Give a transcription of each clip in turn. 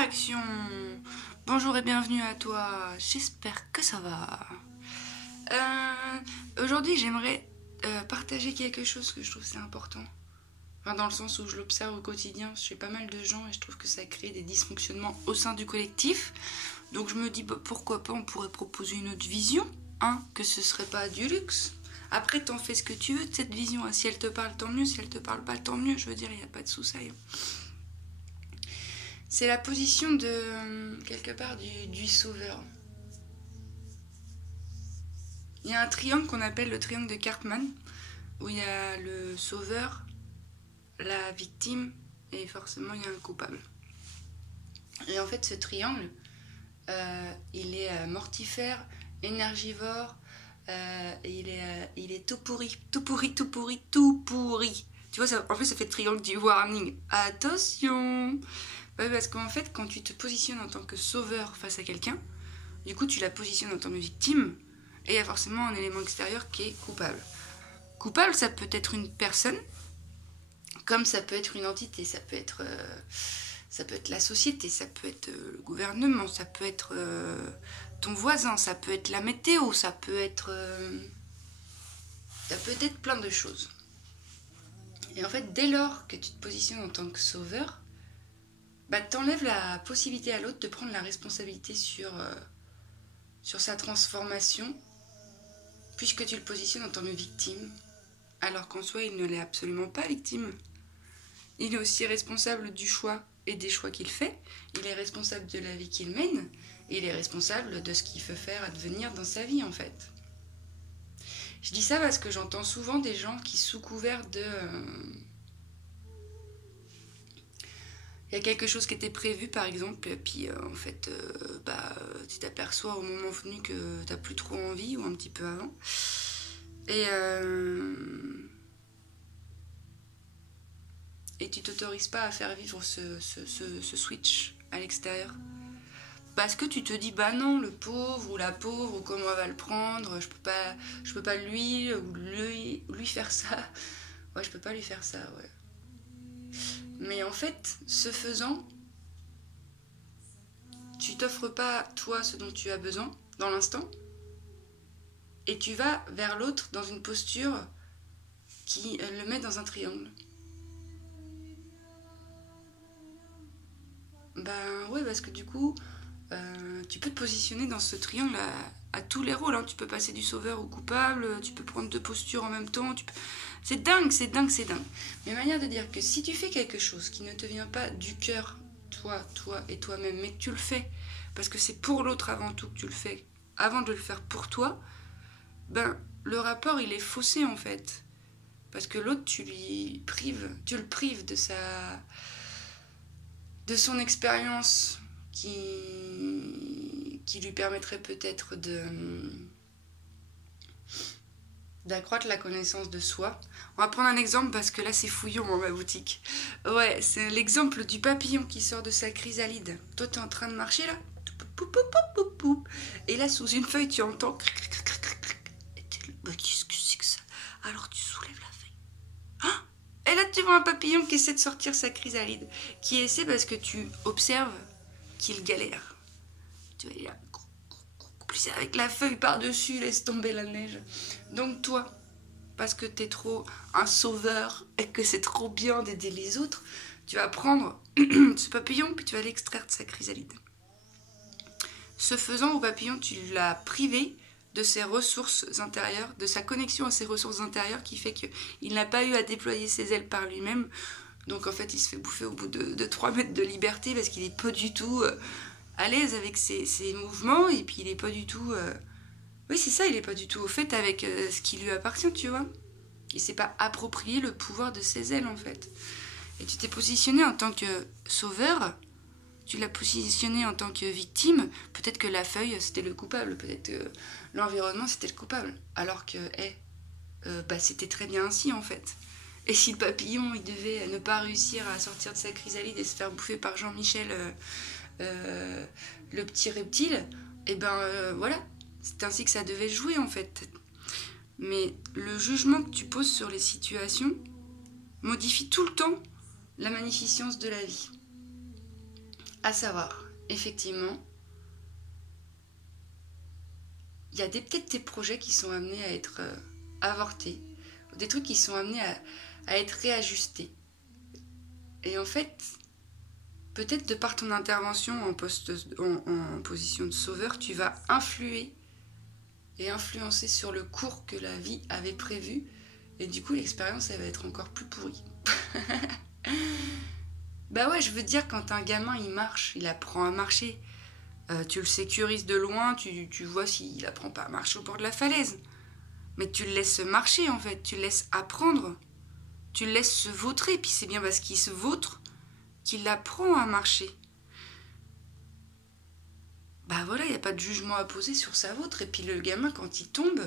Action! Bonjour et bienvenue à toi, j'espère que ça va. Aujourd'hui j'aimerais partager quelque chose que je trouve c'est important. Enfin, dans le sens où je l'observe au quotidien chez pas mal de gens et je trouve que ça crée des dysfonctionnements au sein du collectif. Donc je me dis pourquoi pas on pourrait proposer une autre vision, hein, que ce serait pas du luxe. Après t'en fais ce que tu veux de cette vision, si elle te parle tant mieux, si elle te parle pas tant mieux, je veux dire il n'y a pas de soucis. C'est la position de, quelque part, du sauveur. Il y a un triangle qu'on appelle le triangle de Cartman, où il y a le sauveur, la victime, et forcément il y a un coupable. Et en fait ce triangle, il est mortifère, énergivore, et il est tout pourri, tout pourri, tout pourri, tout pourri. Tu vois, en fait ça fait triangle du warning. Attention! Ouais, parce qu'en fait, quand tu te positionnes en tant que sauveur face à quelqu'un, du coup, tu la positionnes en tant que victime, et il y a forcément un élément extérieur qui est coupable. Coupable, ça peut être une personne, comme ça peut être une entité, ça peut être la société, ça peut être le gouvernement, ça peut être ton voisin, ça peut être la météo, ça peut être plein de choses. Et en fait, dès lors que tu te positionnes en tant que sauveur, bah, t'enlèves la possibilité à l'autre de prendre la responsabilité sur sa transformation, puisque tu le positionnes en tant que victime, alors qu'en soi, il ne l'est absolument pas victime. Il est aussi responsable du choix et des choix qu'il fait, il est responsable de la vie qu'il mène, et il est responsable de ce qu'il veut faire advenir dans sa vie, en fait. Je dis ça parce que j'entends souvent des gens qui, sous couvert de... il y a quelque chose qui était prévu par exemple, et puis en fait tu t'aperçois au moment venu que t'as plus trop envie, ou un petit peu avant, et tu t'autorises pas à faire vivre ce switch à l'extérieur. Parce que tu te dis, bah non, le pauvre ou la pauvre, ou comment elle va le prendre, je peux pas lui faire ça. Ouais, je peux pas lui faire ça, ouais. Mais en fait, ce faisant, tu t'offres pas, toi, ce dont tu as besoin, dans l'instant, et tu vas vers l'autre dans une posture qui le met dans un triangle. Ben ouais, parce que du coup, tu peux te positionner dans ce triangle à tous les rôles, hein. Tu peux passer du sauveur au coupable, tu peux prendre deux postures en même temps, c'est dingue, c'est dingue, c'est dingue. Mais manière de dire que si tu fais quelque chose qui ne te vient pas du cœur, toi et toi-même, mais que tu le fais, parce que c'est pour l'autre avant tout que tu le fais, avant de le faire pour toi, ben le rapport il est faussé en fait. Parce que l'autre tu le prives de son expérience qui lui permettrait peut-être d'accroître la connaissance de soi. On va prendre un exemple parce que là c'est fouillon dans ma boutique. Ouais, c'est l'exemple du papillon qui sort de sa chrysalide. Toi t'es en train de marcher là, et là sous une feuille tu entends qu'est-ce que c'est que ça? Alors tu soulèves la feuille. Ah, et là tu vois un papillon qui essaie de sortir sa chrysalide, qui essaie parce que tu observes qu'il galère. Tu vas dire, plus avec la feuille par-dessus, laisse tomber la neige. Donc toi, parce que t'es trop un sauveur et que c'est trop bien d'aider les autres, tu vas prendre ce papillon puis tu vas l'extraire de sa chrysalide. Ce faisant, au papillon, tu l'as privé de ses ressources intérieures, de sa connexion à ses ressources intérieures, qui fait qu'il n'a pas eu à déployer ses ailes par lui-même. Donc en fait, il se fait bouffer au bout de 3 mètres de liberté parce qu'il n'est pas du tout à l'aise avec ses mouvements, et puis il n'est pas du tout... Oui, c'est ça, il n'est pas du tout au fait avec ce qui lui appartient, tu vois. Il ne s'est pas approprié le pouvoir de ses ailes, en fait. Et tu t'es positionné en tant que sauveur, tu l'as positionné en tant que victime, peut-être que la feuille, c'était le coupable, peut-être que l'environnement, c'était le coupable. Alors que, c'était très bien ainsi, en fait. Et si le papillon, il devait ne pas réussir à sortir de sa chrysalide et se faire bouffer par Jean-Michel, le petit reptile, et voilà, c'est ainsi que ça devait jouer, en fait. Mais le jugement que tu poses sur les situations modifie tout le temps la magnificence de la vie. À savoir, effectivement, il y a peut-être des projets qui sont amenés à être avortés, des trucs qui sont amenés à être réajustés. Et en fait, peut-être de par ton intervention en position de sauveur, tu vas influer et influencer sur le cours que la vie avait prévu. Et du coup, l'expérience, elle va être encore plus pourrie. Bah ouais, je veux dire, quand un gamin, il marche, il apprend à marcher, tu le sécurises de loin, tu vois s'il apprend pas à marcher au bord de la falaise. Mais tu le laisses marcher, en fait. Tu le laisses apprendre. Tu le laisses se vautrer. Puis c'est bien parce qu'il se vautre qu'il apprend à marcher. Bah voilà, il n'y a pas de jugement à poser sur sa vôtre. Et puis le gamin, quand il tombe,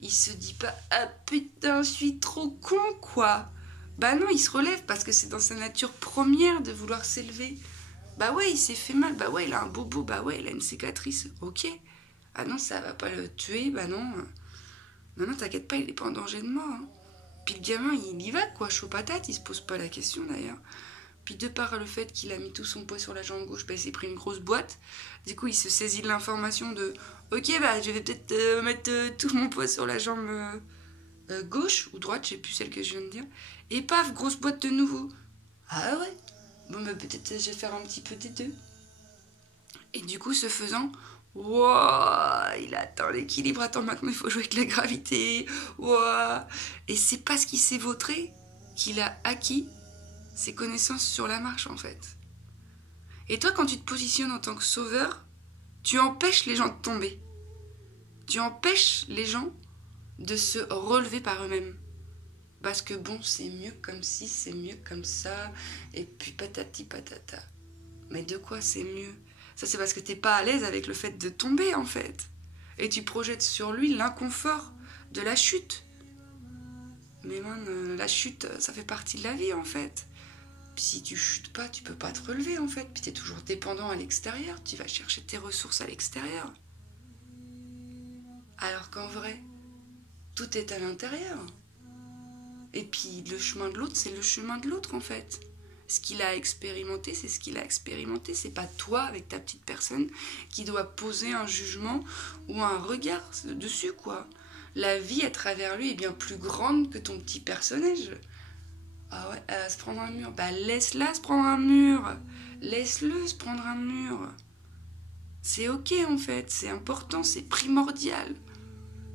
il se dit pas « Ah putain, je suis trop con, quoi !» Bah non, il se relève parce que c'est dans sa nature première de vouloir s'élever. Bah ouais, il s'est fait mal. Bah ouais, il a un bobo. Bah ouais, il a une cicatrice. Ok. Ah non, ça va pas le tuer. Bah non. Non, t'inquiète pas, il est pas en danger de mort. Hein. Puis le gamin, il y va, quoi, chaud patate, il se pose pas la question d'ailleurs. Puis de par le fait qu'il a mis tout son poids sur la jambe gauche, bah, il s'est pris une grosse boîte. Du coup, il se saisit de l'information de « Ok, bah je vais peut-être mettre tout mon poids sur la jambe gauche ou droite, je sais plus celle que je viens de dire. » Et paf, grosse boîte de nouveau. Ah ouais. Bon, bah peut-être je vais faire un petit peu des deux. Et du coup, ce faisant... Wow, il atteint l'équilibre, attends, maintenant il faut jouer avec la gravité. Wow. Et c'est parce qu'il s'est vautré qu'il a acquis ses connaissances sur la marche en fait. Et toi, quand tu te positionnes en tant que sauveur, tu empêches les gens de tomber. Tu empêches les gens de se relever par eux-mêmes. Parce que bon, c'est mieux comme ci, c'est mieux comme ça, et puis patati patata. Mais de quoi c'est mieux ? Ça, c'est parce que t'es pas à l'aise avec le fait de tomber, en fait. Et tu projettes sur lui l'inconfort de la chute. Mais man, la chute, ça fait partie de la vie, en fait. Puis si tu chutes pas, tu peux pas te relever, en fait. Puis t'es toujours dépendant à l'extérieur. Tu vas chercher tes ressources à l'extérieur. Alors qu'en vrai, tout est à l'intérieur. Et puis le chemin de l'autre, c'est le chemin de l'autre, en fait. Ce qu'il a expérimenté, c'est ce qu'il a expérimenté. C'est pas toi, avec ta petite personne, qui doit poser un jugement ou un regard dessus, quoi. La vie à travers lui est bien plus grande que ton petit personnage. Ah ouais, elle va se prendre un mur. Bah laisse-la se prendre un mur. Laisse-le se prendre un mur. C'est ok, en fait. C'est important, c'est primordial.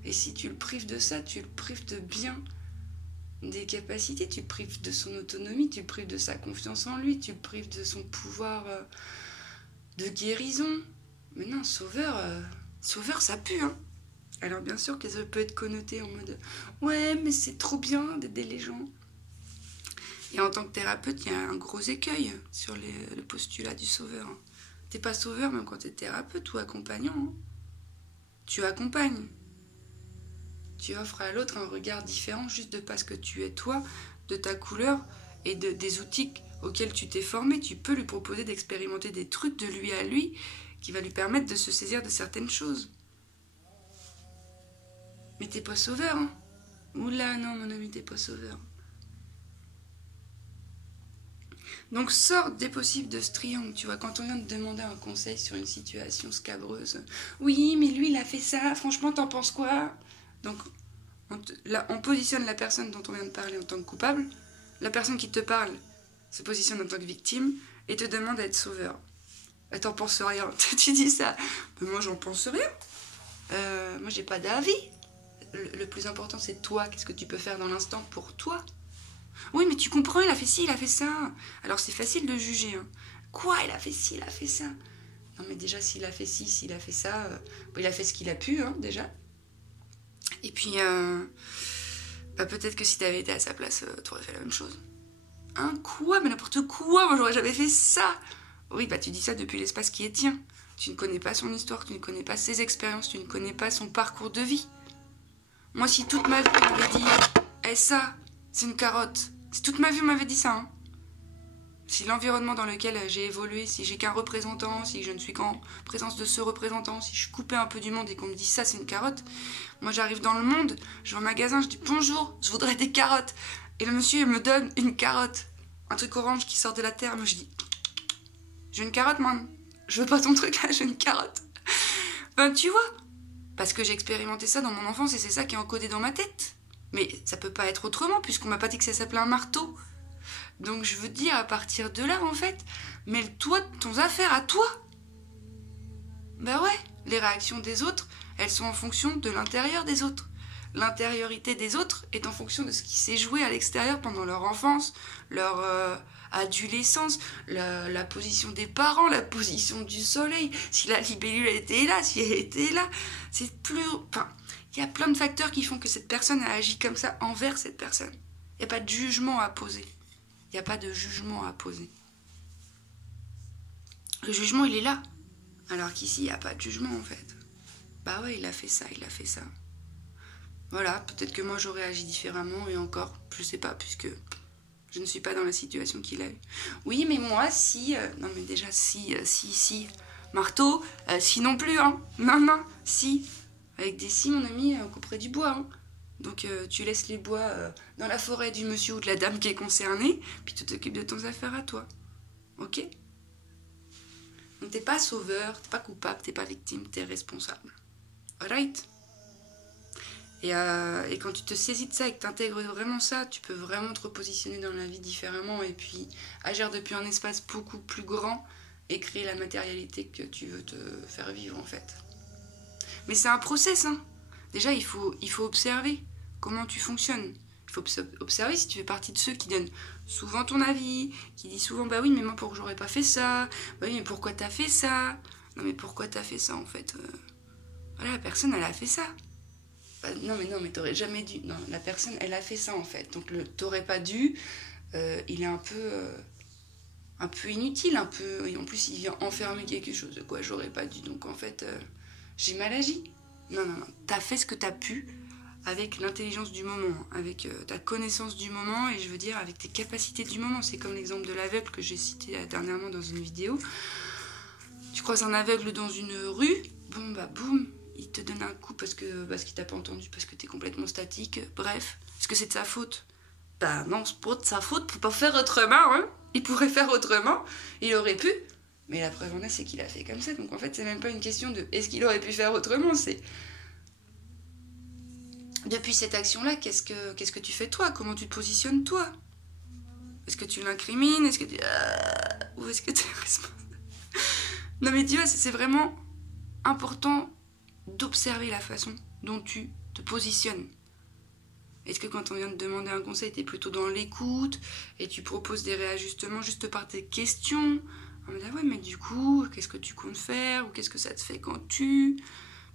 Et si tu le prives de ça, tu le prives de bien des capacités, tu le prives de son autonomie, tu le prives de sa confiance en lui, tu le prives de son pouvoir de guérison. Mais non, sauveur ça pue, hein. Alors bien sûr que ça peut être connoté en mode « Ouais, mais c'est trop bien d'aider les gens ». Et en tant que thérapeute, il y a un gros écueil sur le postulat du sauveur. T'es pas sauveur même quand t'es thérapeute ou accompagnant. Hein. Tu accompagnes. Tu offres à l'autre un regard différent juste de parce que tu es toi, de ta couleur et des outils auxquels tu t'es formé. Tu peux lui proposer d'expérimenter des trucs de lui à lui qui va lui permettre de se saisir de certaines choses. Mais t'es pas sauveur, hein. Oula, non, mon ami, t'es pas sauveur. Donc sors des possibles de ce triangle, tu vois, quand on vient de demander un conseil sur une situation scabreuse. Oui, mais lui, il a fait ça, franchement, t'en penses quoi ? Donc, on positionne la personne dont on vient de parler en tant que coupable. La personne qui te parle se positionne en tant que victime et te demande d'être sauveur. Et t'en penses rien. Tu dis ça. Mais moi, j'en pense rien. Moi, j'ai pas d'avis. Le plus important, c'est toi. Qu'est-ce que tu peux faire dans l'instant pour toi ? Oui, mais tu comprends, il a fait ci, il a fait ça. Alors, c'est facile de juger. Hein. Quoi, il a fait ci, il a fait ça ? Non, mais déjà, s'il a fait ci, s'il a fait ça, il a fait ce qu'il a pu, hein, déjà. Et puis, peut-être que si t'avais été à sa place, t'aurais fait la même chose. Hein, quoi ? Mais n'importe quoi, moi j'aurais jamais fait ça. Oui, tu dis ça depuis l'espace qui est tien. Tu ne connais pas son histoire, tu ne connais pas ses expériences, tu ne connais pas son parcours de vie. Moi, si toute ma vie on m'avait dit « Eh, ça, c'est une carotte », si toute ma vie on m'avait dit ça, hein. Si l'environnement dans lequel j'ai évolué, si j'ai qu'un représentant, si je ne suis qu'en présence de ce représentant, si je suis coupée un peu du monde et qu'on me dit ça c'est une carotte, moi j'arrive dans le monde, je vais au magasin, je dis bonjour, je voudrais des carottes. Et le monsieur il me donne une carotte, un truc orange qui sort de la terre, moi je dis Je veux une carotte, man. Je veux pas ton truc là, je veux une carotte. Ben, tu vois. Parce que j'ai expérimenté ça dans mon enfance et c'est ça qui est encodé dans ma tête. Mais ça peut pas être autrement puisqu'on m'a pas dit que ça s'appelait un marteau. Donc je veux te dire, à partir de là, en fait, mêle-toi de ton affaire à toi. Ben ouais, les réactions des autres, elles sont en fonction de l'intérieur des autres. L'intériorité des autres est en fonction de ce qui s'est joué à l'extérieur pendant leur enfance, leur adolescence, la position des parents, la position du soleil, si la libellule était là, si elle était là. C'est plus... Enfin, il y a plein de facteurs qui font que cette personne a agi comme ça envers cette personne. Il n'y a pas de jugement à poser. Il n'y a pas de jugement à poser. Le jugement, il est là. Alors qu'ici, il n'y a pas de jugement, en fait. Bah ouais, il a fait ça, il a fait ça. Voilà, peut-être que moi, j'aurais agi différemment, et encore, je sais pas, puisque je ne suis pas dans la situation qu'il a eue. Oui, mais moi, si... non, mais déjà, si... Marteau, si non plus, hein. Non, si... Avec des scies, mon ami, on couperait du bois. Hein. Donc tu laisses les bois dans la forêt du monsieur ou de la dame qui est concernée, puis tu t'occupes de ton affaire à toi. Ok? Donc t'es pas sauveur, t'es pas coupable, t'es pas victime, t'es responsable. Alright? Et quand tu te saisis de ça et que t'intègres vraiment ça, tu peux vraiment te repositionner dans la vie différemment et puis agir depuis un espace beaucoup plus grand et créer la matérialité que tu veux te faire vivre en fait. Mais c'est un process, hein. Déjà, il faut observer comment tu fonctionnes. Il faut observer si tu fais partie de ceux qui donnent souvent ton avis, qui disent souvent « Bah oui, mais moi, pourquoi j'aurais pas fait ça ? Bah oui, mais pourquoi t'as fait ça ?» Non, mais pourquoi t'as fait ça, en fait Voilà, la personne, elle a fait ça. Bah, non, mais t'aurais jamais dû. Non, la personne, elle a fait ça, en fait. Donc, le « t'aurais pas dû », il est un peu inutile, un peu... Et en plus, il vient enfermer quelque chose de quoi j'aurais pas dû. Donc, en fait... j'ai mal agi. Non. T'as fait ce que t'as pu avec l'intelligence du moment, avec ta connaissance du moment et je veux dire avec tes capacités du moment. C'est comme l'exemple de l'aveugle que j'ai cité dernièrement dans une vidéo. Tu croises un aveugle dans une rue, bon bah boum, il te donne un coup parce qu'il t'a pas entendu, parce que t'es complètement statique. Bref, est-ce que c'est de sa faute? Bah non, c'est pas de sa faute, il peut pas faire autrement, hein. Il pourrait faire autrement, il aurait pu. Mais la preuve en est, c'est qu'il a fait comme ça. Donc en fait, c'est même pas une question de est-ce qu'il aurait pu faire autrement, c'est depuis cette action-là, qu'est-ce que tu fais toi? Comment tu te positionnes toi? Est-ce que tu l'incrimines? Est-ce que tu... ou est-ce que tu es responsable? Non mais tu vois, c'est vraiment important d'observer la façon dont tu te positionnes. Est-ce que quand on vient de demander un conseil, tu es plutôt dans l'écoute et tu proposes des réajustements juste par tes questions? On me dit, ah ouais, mais du coup, qu'est-ce que tu comptes faire? Ou qu'est-ce que ça te fait quand tu...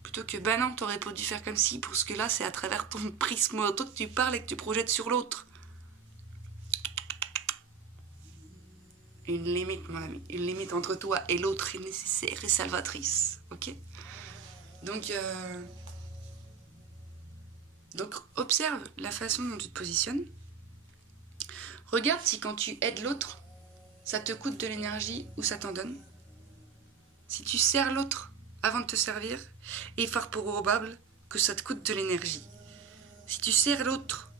Plutôt que, bah non, t'aurais pas dû faire comme ci, parce que là, c'est à travers ton prisme auto que tu parles et que tu projettes sur l'autre. Une limite, mon ami. Une limite entre toi et l'autre est nécessaire et salvatrice. Ok? Donc, observe la façon dont tu te positionnes. Regarde si quand tu aides l'autre, ça te coûte de l'énergie ou ça t'en donne. Si tu sers l'autre avant de te servir, il est fort probable que ça te coûte de l'énergie. Si tu sers l'autre,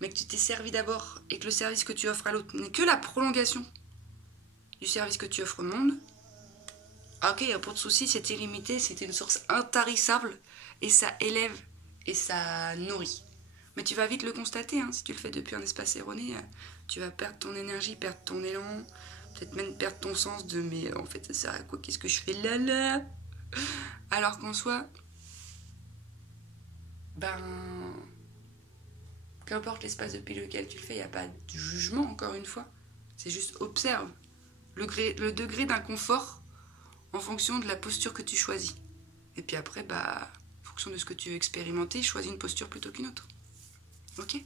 mais que tu t'es servi d'abord et que le service que tu offres à l'autre n'est que la prolongation du service que tu offres au monde, ok, il n'y a pas de souci, c'est illimité, c'est une source intarissable et ça élève et ça nourrit. Mais tu vas vite le constater, hein, si tu le fais depuis un espace erroné, tu vas perdre ton énergie, perdre ton élan, peut-être même perdre ton sens de mais en fait ça sert à quoi, qu'est-ce que je fais là? Alors qu'en soi, qu'importe l'espace depuis lequel tu le fais, il n'y a pas de jugement encore une fois, c'est juste observe le degré d'inconfort en fonction de la posture que tu choisis. Et puis après, en fonction de ce que tu veux expérimenter, choisis une posture plutôt qu'une autre. Ok?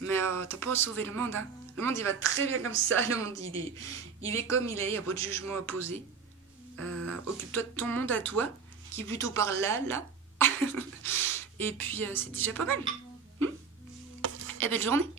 Mais t'as pas sauvé le monde, hein. Le monde, il va très bien comme ça. Le monde, il est comme il est. Il n'y a pas de jugement à poser. Occupe-toi de ton monde à toi, qui est plutôt par là. Et puis, c'est déjà pas mal. Et belle journée.